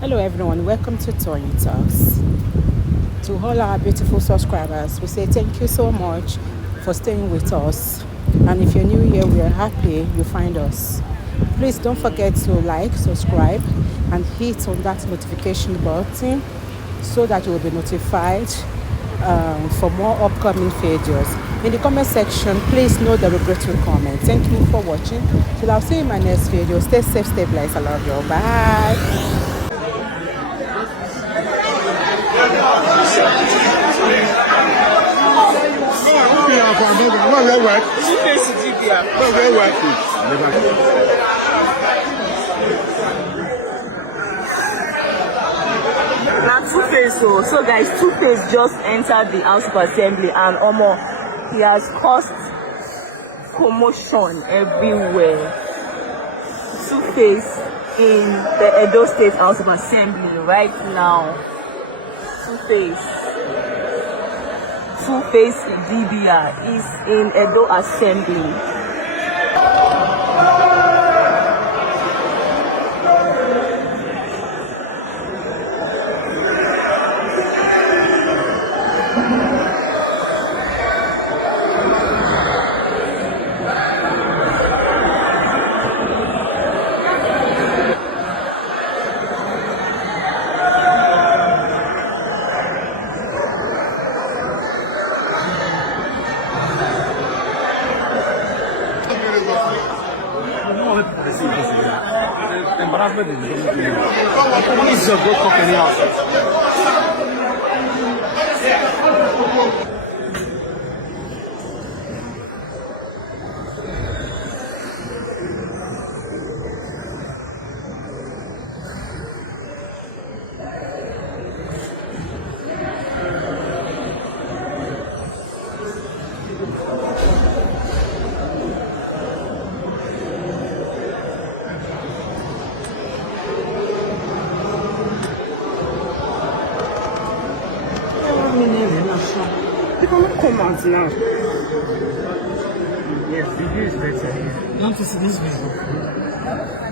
Hello everyone, welcome to Tony Talks. To all our beautiful subscribers, we say thank you so much for staying with us. And if you're new here, we are happy you find us. Please don't forget to like, subscribe, and hit on that notification button so that you will be notified for more upcoming videos. In the comment section, please note the regretful comment. Thank you for watching. Till I'll see you in my next video. Stay safe, stay blessed. I love you. Bye. Now Tuface, so guys, Tuface just entered the House of Assembly and he has caused commotion everywhere. Tuface in the Edo State House of Assembly right now. Tuface DBR is in Edo Assembly. Come out now. Yes, video is better. You want to see this video?